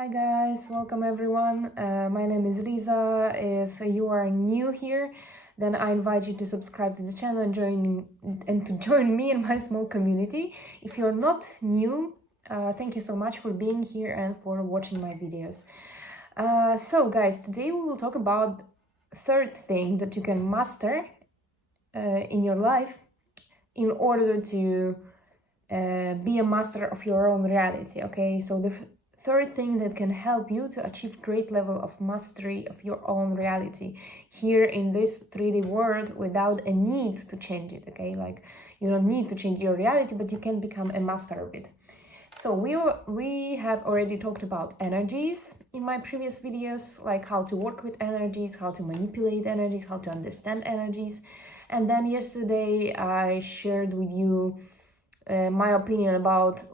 Hi guys, welcome everyone. My name is Liza. If you are new here, then I invite you to subscribe to the channel and to join me in my small community. If you're not new, thank you so much for being here and for watching my videos. So guys, today we will talk about third thing that you can master in your life in order to be a master of your own reality. Okay, so the third thing that can help you to achieve great level of mastery of your own reality here in this 3D world without a need to change it. Okay, like you don't need to change your reality, but you can become a master of it. So we have already talked about energies in my previous videos, like how to work with energies, how to manipulate energies, how to understand energies. And then yesterday I shared with you my opinion about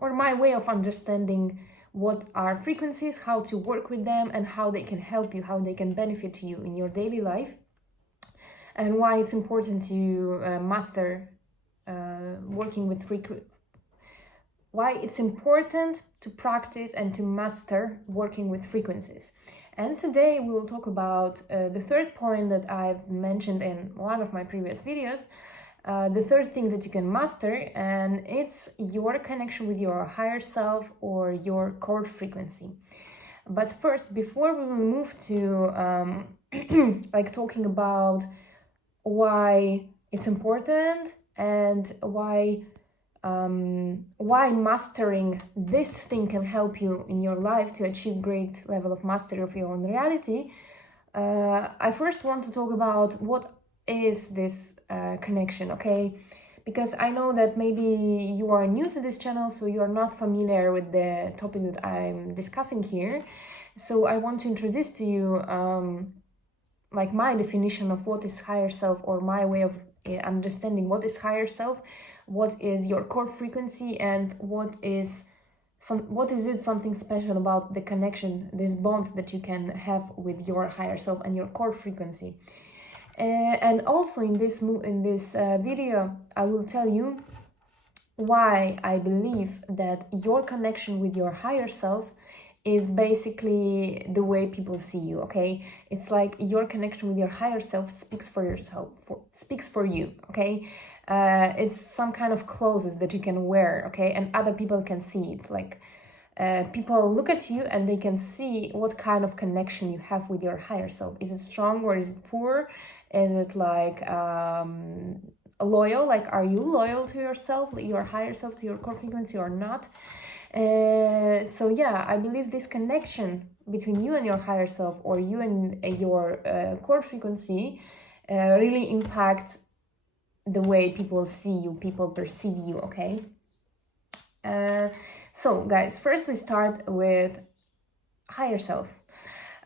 my way of understanding what are frequencies, how to work with them, and how they can help you, how they can benefit you in your daily life, and why it's important to master working with why it's important to practice and to master working with frequencies. And today we will talk about the third point that I've mentioned in one of my previous videos, the third thing that you can master, and it's your connection with your higher self or your core frequency. But first, before we will move to like talking about why it's important and why mastering this thing can help you in your life to achieve great level of mastery of your own reality, I first want to talk about what is this connection, okay? Because I know that maybe you are new to this channel, so you are not familiar with the topic that I'm discussing here. So I want to introduce to you like my definition of what is higher self, or my way of understanding what is higher self, what is your core frequency, and what is it something special about the connection, this bond that you can have with your higher self and your core frequency. And also in this video I will tell you why I believe that your connection with your higher self is basically the way people see you. Okay, it's like your connection with your higher self speaks for yourself, speaks for you. Okay, it's some kind of clothes that you can wear, okay, and other people can see it. Like people look at you and they can see what kind of connection you have with your higher self. Is it strong or is it poor? Is it like loyal? Like, are you loyal to yourself, your higher self, to your core frequency, or not? So yeah, I believe this connection between you and your higher self, or you and your core frequency, really impacts the way people see you, people perceive you. Okay. So guys, first we start with higher self.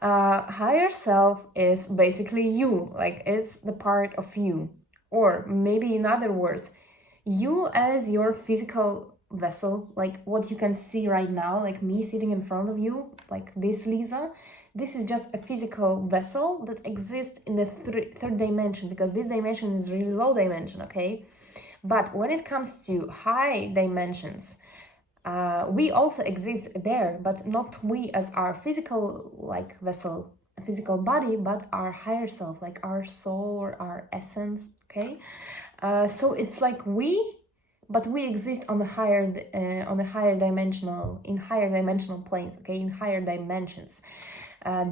Higher self is basically you, like it's the part of you, or maybe in other words, you as your physical vessel, like what you can see right now, like me sitting in front of you, like this Liza. This is just a physical vessel that exists in the third dimension, because this dimension is really low dimension, okay? But when it comes to high dimensions, we also exist there, but not we as our physical like vessel, physical body, but our higher self, like our soul or our essence. Okay, so it's like but we exist on the higher dimensional, in higher dimensional planes. Okay, in higher dimensions.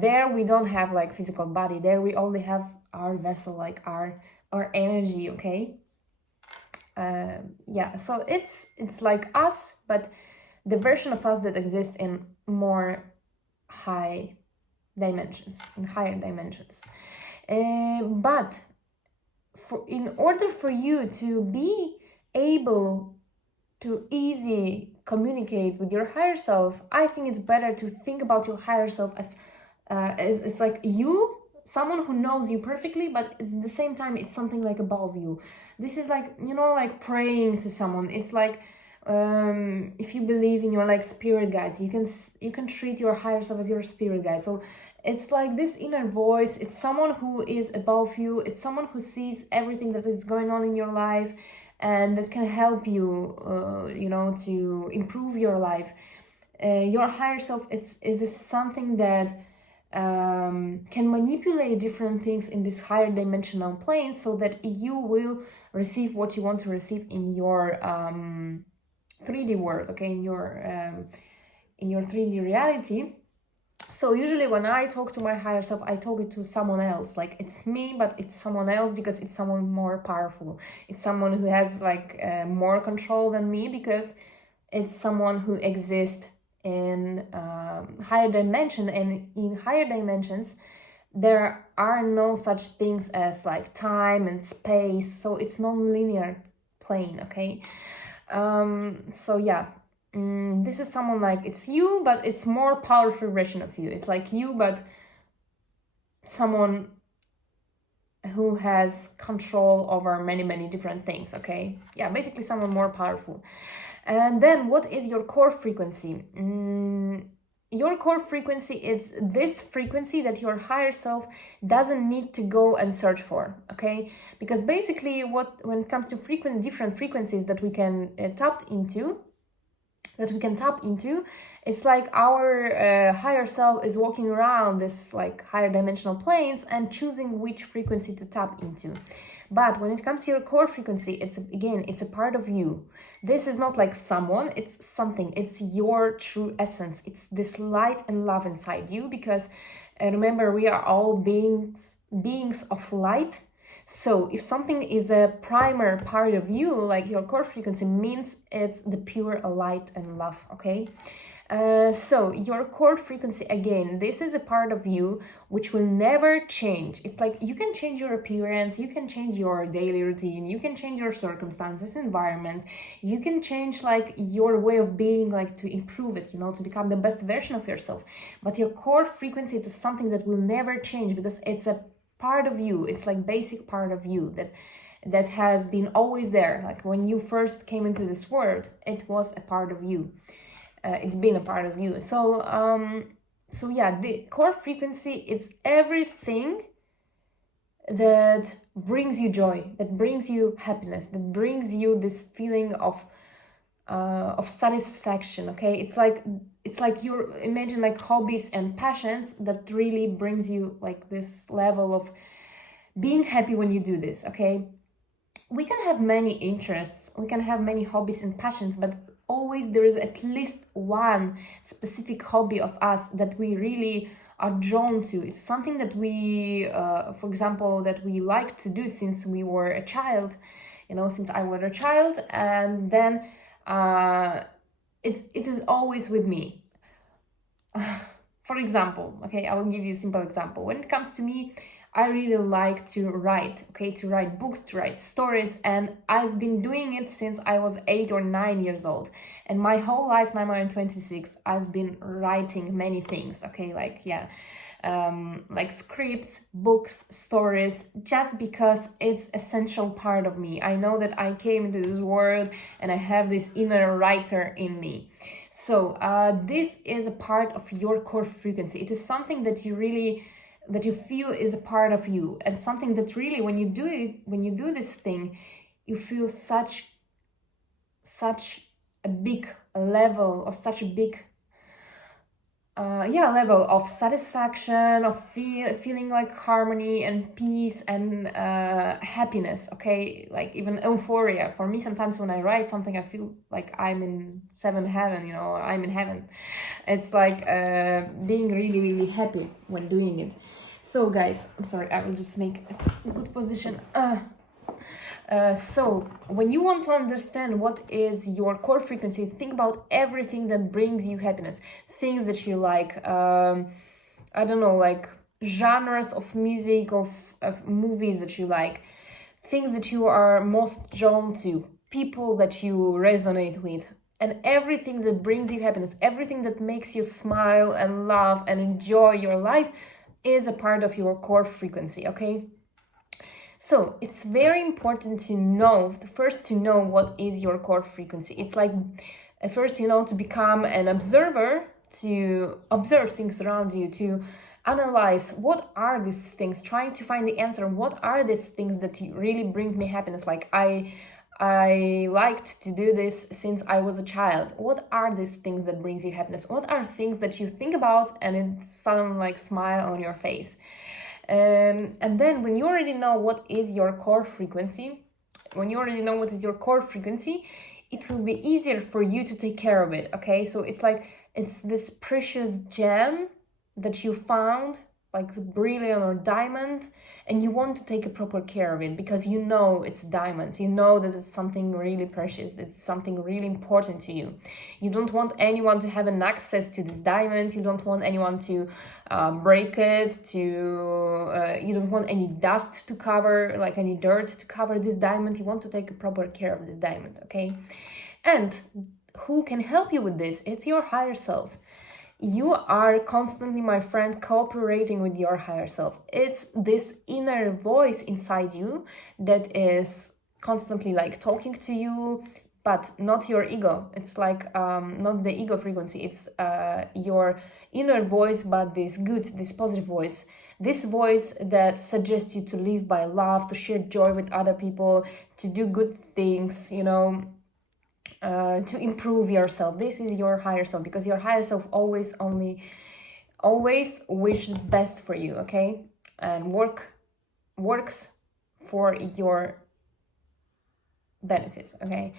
There we don't have like physical body. There we only have our vessel, like our energy. Okay. Yeah, so it's like us, but the version of us that exists in more high dimensions, in higher dimensions. But in order for you to be able to easily communicate with your higher self, I think it's better to think about your higher self as it's like you, someone who knows you perfectly, but at the same time it's something like above you. This is like, you know, like praying to someone. It's like if you believe in your like spirit guides, you can treat your higher self as your spirit guide. So it's like this inner voice. It's someone who is above you. It's someone who sees everything that is going on in your life, and that can help you you know, to improve your life. your higher self is something that can manipulate different things in this higher dimensional plane so that you will receive what you want to receive in your 3D world, okay, in your 3D reality. So usually when I talk to my higher self, I talk it to someone else. Like, it's me, but it's someone else because it's someone more powerful. It's someone who has like more control than me, because it's someone who exists in higher dimension, and in higher dimensions there are no such things as like time and space, so it's non-linear plane, okay? So yeah, this is someone like, it's you, but it's more powerful version of you. It's like you, but someone who has control over many different things, okay? Yeah, basically someone more powerful. And then what is your core frequency? Your core frequency is this frequency that your higher self doesn't need to go and search for, okay? Because basically when it comes to different frequencies that we can tap into, it's like our higher self is walking around this like higher dimensional planes and choosing which frequency to tap into. But when it comes to your core frequency, it's a part of you. This is not like someone, it's something. It's your true essence. It's this light and love inside you, because remember, we are all beings of light. So if something is a primer part of you, like your core frequency, means it's the pure light and love, okay? So your core frequency, again, this is a part of you which will never change. It's like you can change your appearance, you can change your daily routine, you can change your circumstances, environments, you can change like your way of being, like to improve it, to become the best version of yourself. But your core frequency is something that will never change, because it's a part of you. It's like basic part of you that has been always there. Like when you first came into this world, it was a part of you. It's been a part of you. So yeah, the core frequency is everything that brings you joy, that brings you happiness, that brings you this feeling of satisfaction, okay? It's like you imagine like hobbies and passions that really brings you like this level of being happy when you do this, okay? We can have many interests, we can have many hobbies and passions, but always there is at least one specific hobby of us that we really are drawn to. It's something that we, for example, that we like to do since we were a child, since I was a child, and then it is always with me. For example, okay, I will give you a simple example. When it comes to me, I really like to write, okay, to write books, to write stories, and I've been doing it since I was 8 or 9 years old. And my whole life, now I'm 26, I've been writing many things, okay, like, yeah, like scripts, books, stories, just because it's essential part of me. I know that I came into this world and I have this inner writer in me. So this is a part of your core frequency. It is something that you feel is a part of you, and something that really, when you do this thing, you feel such a big level of level of satisfaction, of feeling like harmony and peace and happiness, okay, like even euphoria. For me, sometimes when I write something, I feel like I'm in seventh heaven, I'm in heaven. It's like being really happy when doing it. So guys, I'm sorry, I will just make a good position. So when you want to understand what is your core frequency, think about everything that brings you happiness, things that you like, I don't know, like genres of music, of movies that you like, things that you are most drawn to, people that you resonate with, and everything that brings you happiness, everything that makes you smile and laugh and enjoy your life is a part of your core frequency, okay? So it's very important to know what is your core frequency. It's like first, to become an observer, to observe things around you, to analyze what are these things, trying to find the answer. What are these things that really bring me happiness? Like I liked to do this since I was a child. What are these things that brings you happiness? What are things that you think about and it suddenly like smile on your face? And then when you already know what is your core frequency, it will be easier for you to take care of it, okay? So it's like, it's this precious gem that you found, like the brilliant or diamond, and you want to take a proper care of it because you know it's a diamond. You know that it's something really precious. It's something really important to you. You don't want anyone to have an access to this diamond. You don't want anyone to break it. You don't want any dust to cover, like any dirt to cover this diamond. You want to take a proper care of this diamond, okay? And who can help you with this? It's your higher self. You are constantly, my friend, cooperating with your higher self. It's this inner voice inside you that is constantly like talking to you, but not your ego. It's like not the ego frequency. It's your inner voice, but this good, this positive voice. This voice that suggests you to live by love, to share joy with other people, to do good things, you know, to improve yourself. This is your higher self, because your higher self always wishes best for you, okay? And works for your benefits, okay?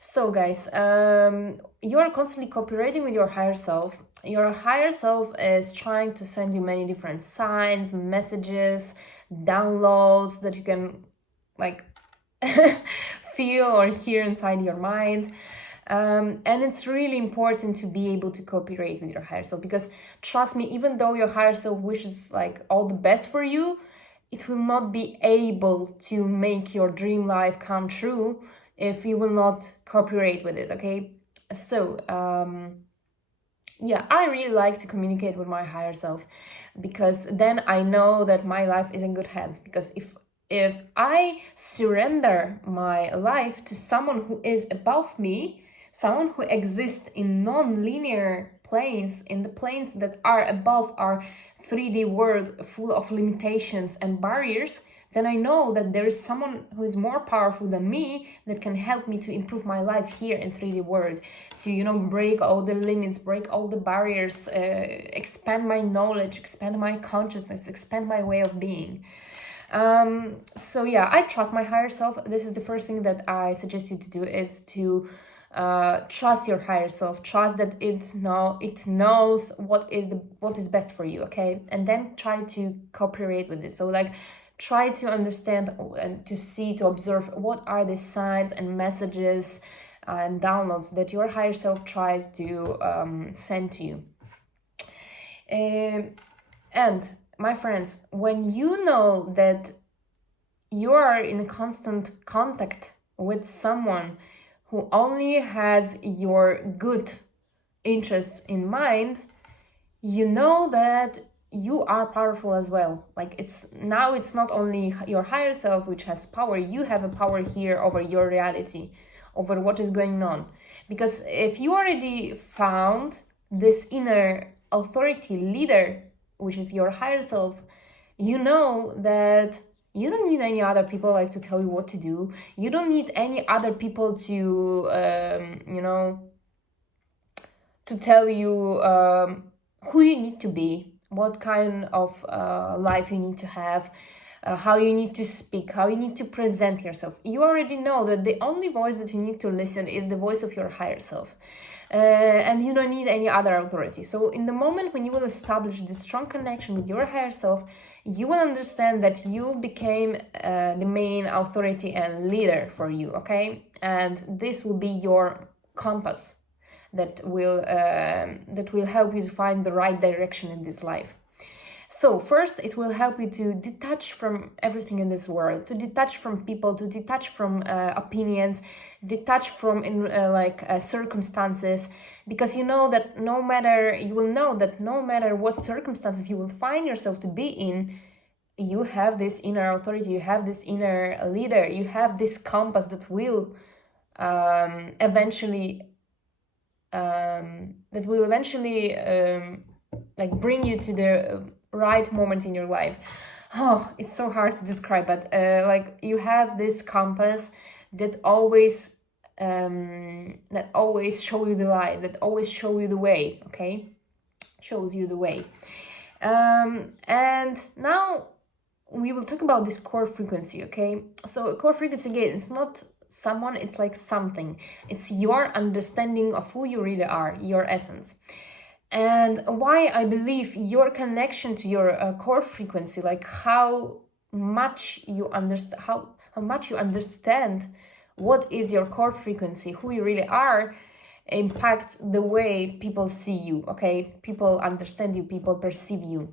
So guys, you are constantly cooperating with your higher self. Your higher self is trying to send you many different signs, messages, downloads that you can like feel or hear inside your mind. And it's really important to be able to cooperate with your higher self, because trust me, even though your higher self wishes like all the best for you, it will not be able to make your dream life come true if you will not cooperate with it, okay? So yeah, I really like to communicate with my higher self, because then I know that my life is in good hands. Because if I surrender my life to someone who is above me, someone who exists in non-linear planes, in the planes that are above our 3D world full of limitations and barriers, then I know that there is someone who is more powerful than me that can help me to improve my life here in 3D world, to, you know, break all the limits, break all the barriers, expand my knowledge, expand my consciousness, expand my way of being. So yeah, I trust my higher self. This is the first thing that I suggest you to do, is to trust your higher self. Trust that it knows what is best for you, okay? And then try to cooperate with it. So like, try to understand and to see, to observe what are the signs and messages and downloads that your higher self tries to send to you. And my friends, when you know that you are in a constant contact with someone who only has your good interests in mind, you know that you are powerful as well. Like, it's not only your higher self which has power, you have a power here over your reality, over what is going on. Because if you already found this inner authority leader, which is your higher self, you know that you don't need any other people like to tell you what to do. You don't need any other people to to tell you who you need to be, what kind of life you need to have, how you need to speak, how you need to present yourself. You already know that the only voice that you need to listen is the voice of your higher self. And you don't need any other authority. So in the moment when you will establish this strong connection with your higher self, you will understand that you became the main authority and leader for you, okay? And this will be your compass that will help you to find the right direction in this life. So first, it will help you to detach from everything in this world, to detach from people, to detach from opinions, detach from circumstances, because you will know that no matter what circumstances you will find yourself to be in, you have this inner authority, you have this inner leader, you have this compass that will eventually bring you to the right moment in your life. Oh, it's so hard to describe, but you have this compass that always show you the light, that always show you the way, okay? Shows you the way. And now we will talk about this core frequency, okay? So a core frequency, again, it's not someone, it's like something. It's your understanding of who you really are, your essence. And why I believe your connection to your core frequency, like how much you understand, how much you understand what is your core frequency, who you really are, impact the way people see you, okay? People understand you, people perceive you.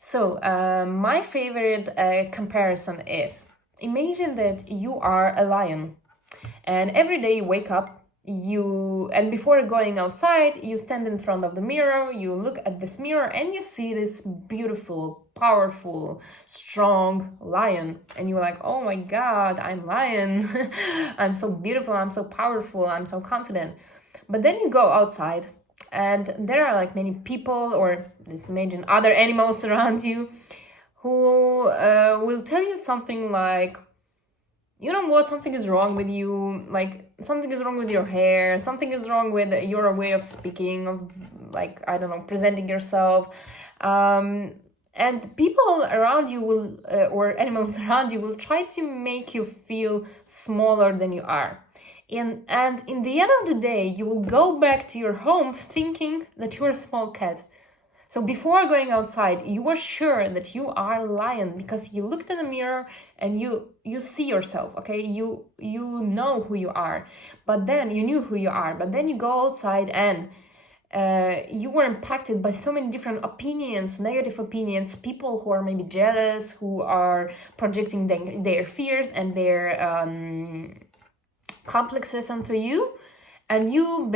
So my favorite comparison is, imagine that you are a lion, and every day you wake up, and before going outside, you stand in front of the mirror, you look at this mirror, and you see this beautiful, powerful, strong lion, and you're like, oh my god, I'm lion. I'm so beautiful, I'm so powerful, I'm so confident. But then you go outside, and there are like many people, or just imagine other animals around you, who will tell you something like, you know what, something is wrong with you, like something is wrong with your hair, something is wrong with your way of speaking, of like, I don't know, presenting yourself. And people around you will, or animals around you will try to make you feel smaller than you are. And in the end of the day, you will go back to your home thinking that you're a small cat. So before going outside, you were sure that you are a lion because you looked in the mirror and you see yourself, okay? You know who you are, but then you knew who you are. But then you go outside and you were impacted by so many different opinions, negative opinions, people who are maybe jealous, who are projecting their fears and their complexes onto you, and you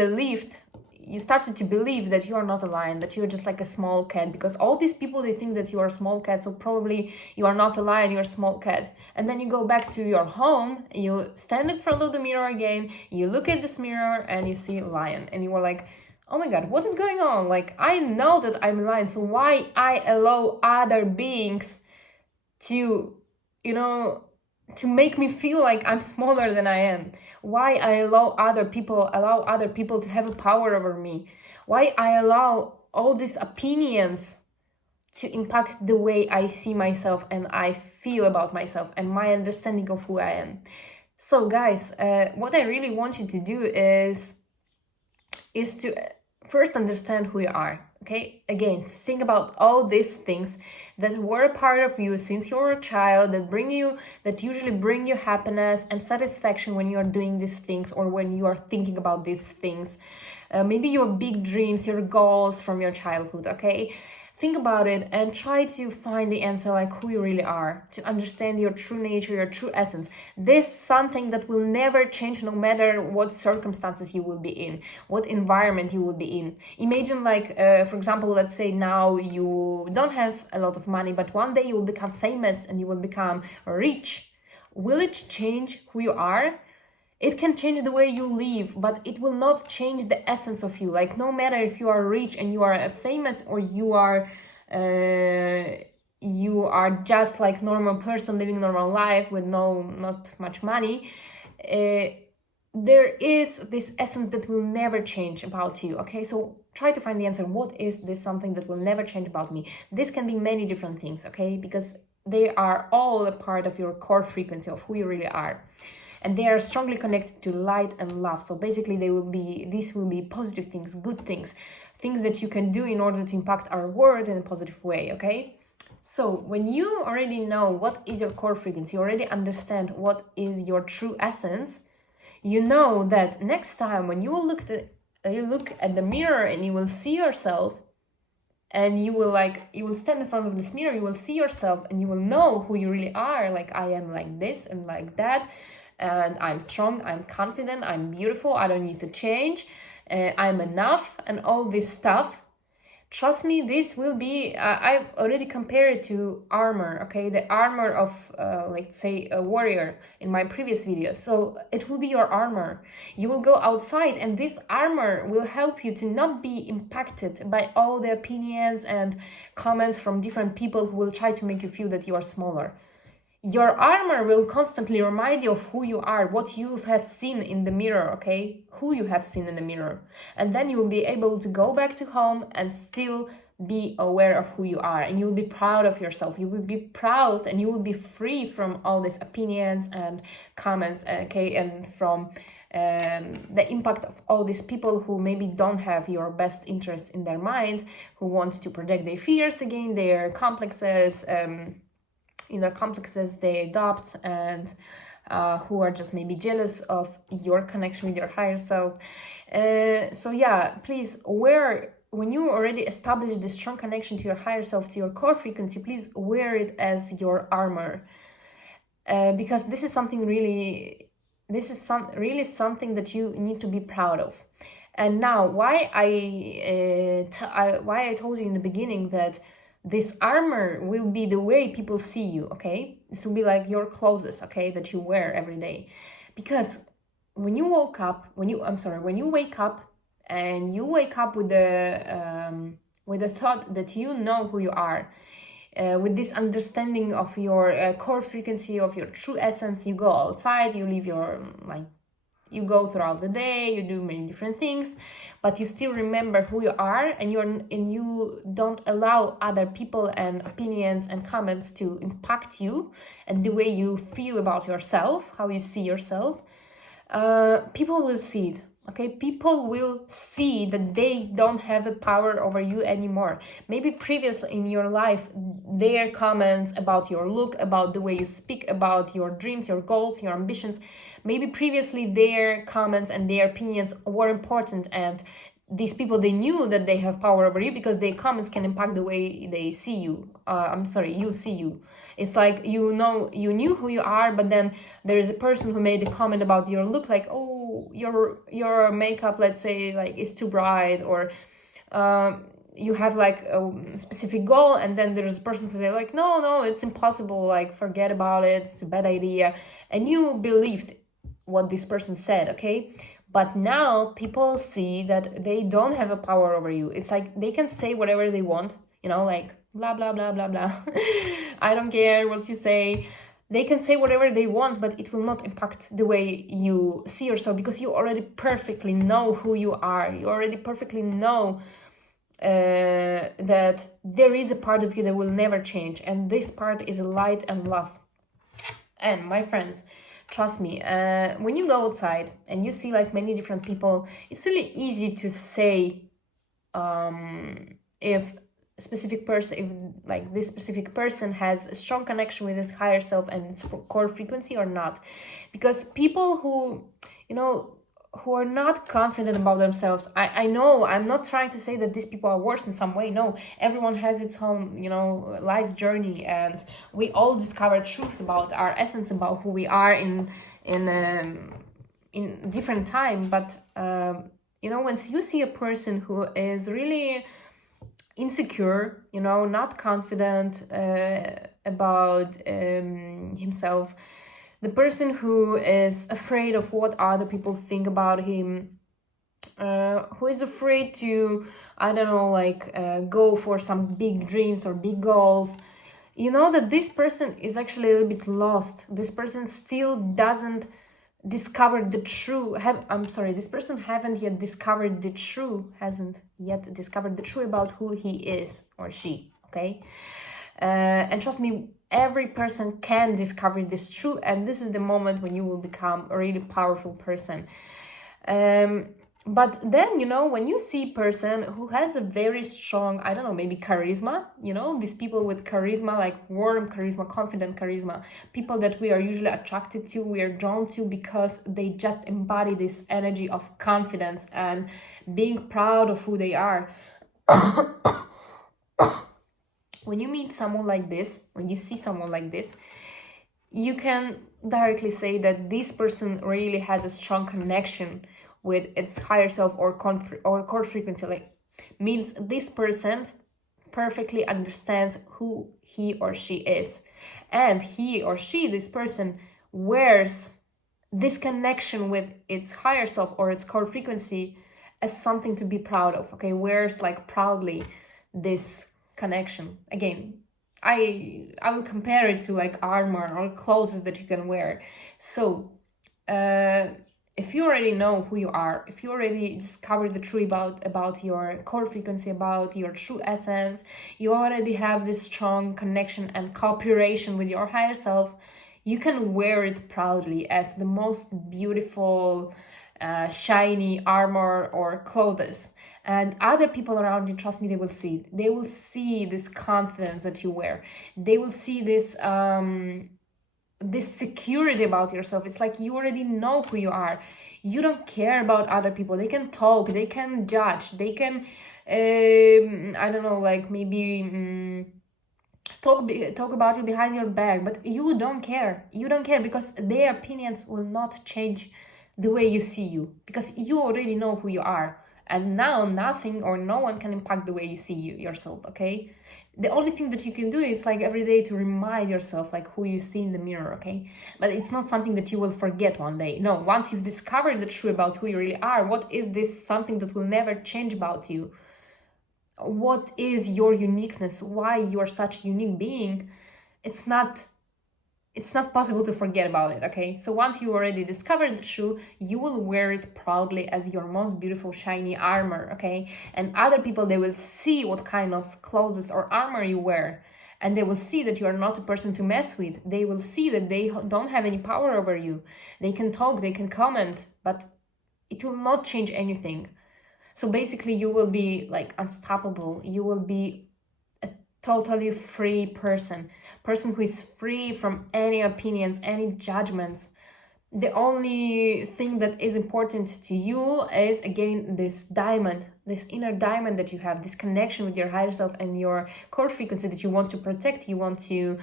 started to believe that you are not a lion, that you're just like a small cat, because all these people, they think that you are a small cat, so probably you are not a lion, you're a small cat. And then you go back to your home, you stand in front of the mirror again, you look at this mirror and you see a lion, and you are like, oh my god, what is going on? Like, I know that I'm a lion, so why I allow other beings to, to make me feel like I'm smaller than I am? Why I allow other people to have a power over me? Why I allow all these opinions to impact the way I see myself and I feel about myself and my understanding of who I am? So guys, what I really want you to do is to first understand who you are. Okay, again, think about all these things that were a part of you since you were a child, that usually bring you happiness and satisfaction when you are doing these things or when you are thinking about these things. Maybe your big dreams, your goals from your childhood, okay? Think about it and try to find the answer, like who you really are, to understand your true nature, your true essence. This is something that will never change no matter what circumstances you will be in, what environment you will be in. Imagine like, for example, let's say now you don't have a lot of money, but one day you will become famous and you will become rich. Will it change who you are? It can change the way you live, but it will not change the essence of you. Like, no matter if you are rich and you are famous, or you are just like normal person living a normal life with not much money, there is this essence that will never change about you. Okay, so try to find the answer. What is this something that will never change about me? This can be many different things, okay, because they are all a part of your core frequency of who you really are. And they are strongly connected to light and love. So basically these will be positive things, good things that you can do in order to impact our world in a positive way, okay? So when you already know what is your core frequency, you already understand what is your true essence, you know that next time when you will look at the mirror and you will see yourself, and you will stand in front of this mirror, you will see yourself and you will know who you really are. Like, I am like this and like that, and I'm strong, I'm confident, I'm beautiful, I don't need to change, I'm enough, and all this stuff. Trust me, this will be, I've already compared it to armor, okay? The armor of, let's say, a warrior in my previous video. So it will be your armor. You will go outside and this armor will help you to not be impacted by all the opinions and comments from different people who will try to make you feel that you are smaller. Your armor will constantly remind you of who you are, what you have seen in the mirror, okay? Who you have seen in the mirror. And then you will be able to go back to home and still be aware of who you are, and you will be proud of yourself. You will be proud and you will be free from all these opinions and comments, okay, and from the impact of all these people who maybe don't have your best interest in their mind, who want to project their fears again, their complexes, inner complexes they adopt, and who are just maybe jealous of your connection with your higher self. So yeah, please, when you already establish this strong connection to your higher self, to your core frequency, please wear it as your armor, because this is something really, really something that you need to be proud of. And now, why I told you in the beginning that this armor will be the way people see you, okay? This will be like your clothes, okay, that you wear every day. Because when you wake up and you wake up with the thought that you know who you are, with this understanding of your core frequency, of your true essence, you go outside, you live your, you go throughout the day, you do many different things, but you still remember who you are, and you don't allow other people and opinions and comments to impact you and the way you feel about yourself, how you see yourself. People will see it. Okay, people will see that they don't have a power over you anymore. Maybe previously in your life, their comments about your look, about the way you speak, about your dreams, your goals, your ambitions, maybe previously their comments and their opinions were important, and these people, they knew that they have power over you because their comments can impact the way they see you. You see you. It's like, you knew who you are, but then there is a person who made a comment about your look, like, oh, your makeup, let's say, like, is too bright, or you have like a specific goal, and then there's a person who say like, no, it's impossible, like, forget about it, it's a bad idea, and you believed what this person said, okay? But now people see that they don't have a power over you. It's like they can say whatever they want, like blah, blah, blah, blah, blah. I don't care what you say. They can say whatever they want, but it will not impact the way you see yourself, because you already perfectly know who you are. You already perfectly know that there is a part of you that will never change. And this part is light and love. And my friends, trust me, when you go outside and you see like many different people, it's really easy to say if this specific person has a strong connection with his higher self and its core frequency or not. Because people who are not confident about themselves, I know, I'm not trying to say that these people are worse in some way. No, everyone has its own, life's journey, and we all discover truth about our essence, about who we are in different time. But once you see a person who is really insecure, not confident about himself, the person who is afraid of what other people think about him, who is afraid to, go for some big dreams or big goals, that this person is actually a little bit lost. This person still doesn't discover the true, this person hasn't yet discovered the true about who he is or she, okay? And trust me, every person can discover this truth, and this is the moment when you will become a really powerful person. But then, when you see a person who has a very strong, maybe charisma, these people with charisma, like warm charisma, confident charisma, people that we are usually attracted to, we are drawn to because they just embody this energy of confidence and being proud of who they are. When you meet someone like this, when you see someone like this, you can directly say that this person really has a strong connection with its higher self or core frequency. Like, means this person perfectly understands who he or she is, and he or she, this person, wears this connection with its higher self or its core frequency as something to be proud of. Okay, wears like proudly this connection. Again, I will compare it to like armor or clothes that you can wear. So if you already know who you are, if you already discovered the truth about your core frequency, about your true essence, you already have this strong connection and cooperation with your higher self, you can wear it proudly as the most beautiful shiny armor or clothes, and other people around you, trust me, they will see it. They will see this confidence that you wear. They will see this this security about yourself. It's like you already know who you are. You don't care about other people. They can talk, they can judge, they can I don't know, like maybe talk about you behind your back, but you don't care. You don't care because their opinions will not change the way you see you, because you already know who you are, and now nothing or no one can impact the way you see yourself. Okay, the only thing that you can do is like every day to remind yourself like who you see in the mirror. Okay, but it's not something that you will forget one day. No, once you've discovered the truth about who you really are, what is this something that will never change about you, what is your uniqueness, why you are such a unique being, it's not possible to forget about it. Okay, so once you already discovered the shoe, you will wear it proudly as your most beautiful shiny armor. Okay, and other people, they will see what kind of clothes or armor you wear, and they will see that you are not a person to mess with. They will see that they don't have any power over you. They can talk, they can comment, but it will not change anything. So basically you will be like unstoppable. You will be a totally free person who is free from any opinions, any judgments. The only thing that is important to you is, again, this diamond, this inner diamond that you have, this connection with your higher self and your core frequency that you want to protect, you want to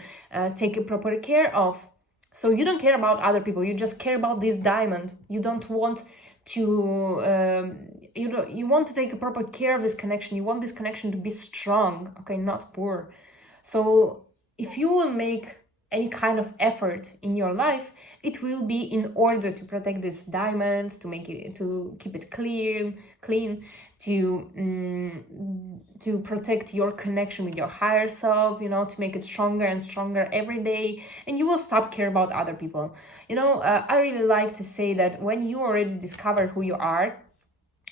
take a proper care of. So you don't care about other people, you just care about this diamond. You don't want to you want to take a proper care of this connection. You want this connection to be strong, okay, not poor. So if you will make any kind of effort in your life, it will be in order to protect this diamond, to make it, to keep it clean, to protect your connection with your higher self, you know, to make it stronger and stronger every day, and you will stop care about other people. You know, I really like to say that when you already discover who you are,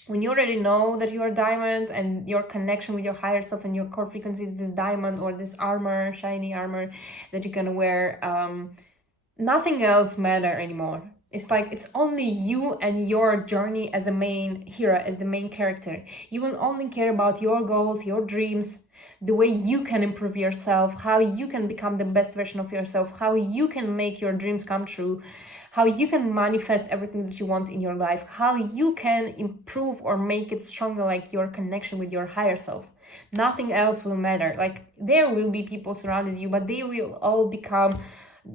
when you already know that you are diamond and your connection with your higher self and your core frequency is this diamond or this armor, shiny armor that you can wear, nothing else matter anymore. It's like it's only you and your journey as a main hero, as the main character. You will only care about your goals, your dreams, the way you can improve yourself, how you can become the best version of yourself, how you can make your dreams come true, how you can manifest everything that you want in your life, how you can improve or make it stronger, like your connection with your higher self. Nothing else will matter. Like there will be people surrounding you, but they will all become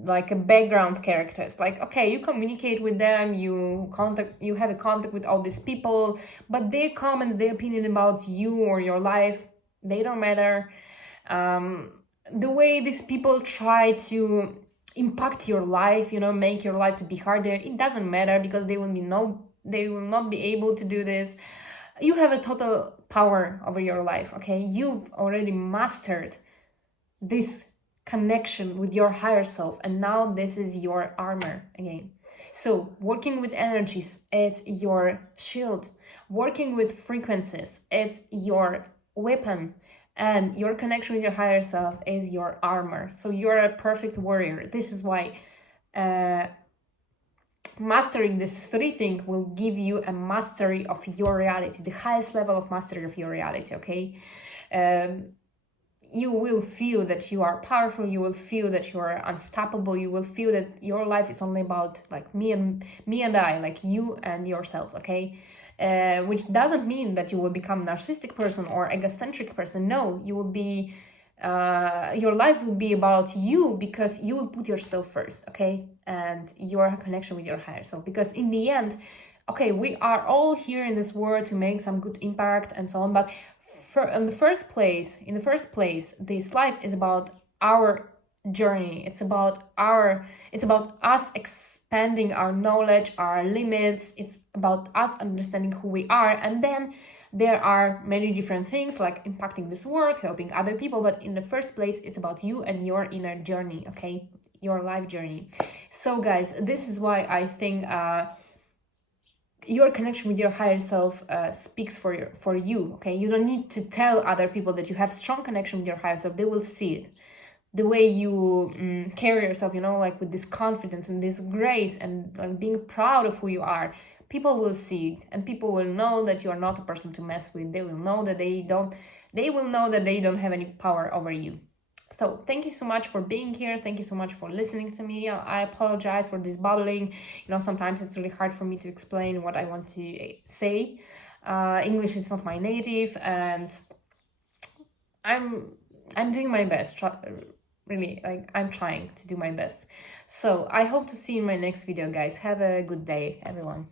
like a background characters. Like, okay, you communicate with them, you have a contact with all these people, but their comments, their opinion about you or your life, they don't matter. The way these people try to impact your life, you know, make your life to be harder, it doesn't matter, because they will not be able to do this. You have a total power over your life. Okay, you've already mastered this connection with your higher self, and now this is your armor again. So working with energies, it's your shield. Working with frequencies, it's your weapon. And your connection with your higher self is your armor. So you're a perfect warrior. This is why mastering this three things will give you a mastery of your reality, the highest level of mastery of your reality. Okay, you will feel that you are powerful. You will feel that you are unstoppable. You will feel that your life is only about like me and I, like you and yourself. Okay. Which doesn't mean that you will become a narcissistic person or egocentric person. No, you will be, your life will be about you, because you will put yourself first, okay? And your connection with your higher self. Because in the end, okay, we are all here in this world to make some good impact and so on. But in the first place, this life is about our journey. It's about us expanding our knowledge, our limits. It's about us understanding who we are, and then there are many different things like impacting this world, helping other people, but in the first place, it's about you and your inner journey, okay? Your life journey. So guys, this is why I think your connection with your higher self speaks for you, okay? You don't need to tell other people that you have strong connection with your higher self. They will see it. The way you carry yourself, you know, like with this confidence and this grace and like being proud of who you are, people will see it, and people will know that you are not a person to mess with. They will know that they don't have any power over you. So thank you so much for being here. Thank you so much for listening to me. I apologize for this babbling. You know, sometimes it's really hard for me to explain what I want to say. English is not my native, and I'm doing my best. Really, like, I'm trying to do my best. So I hope to see you in my next video, guys. Have a good day, everyone.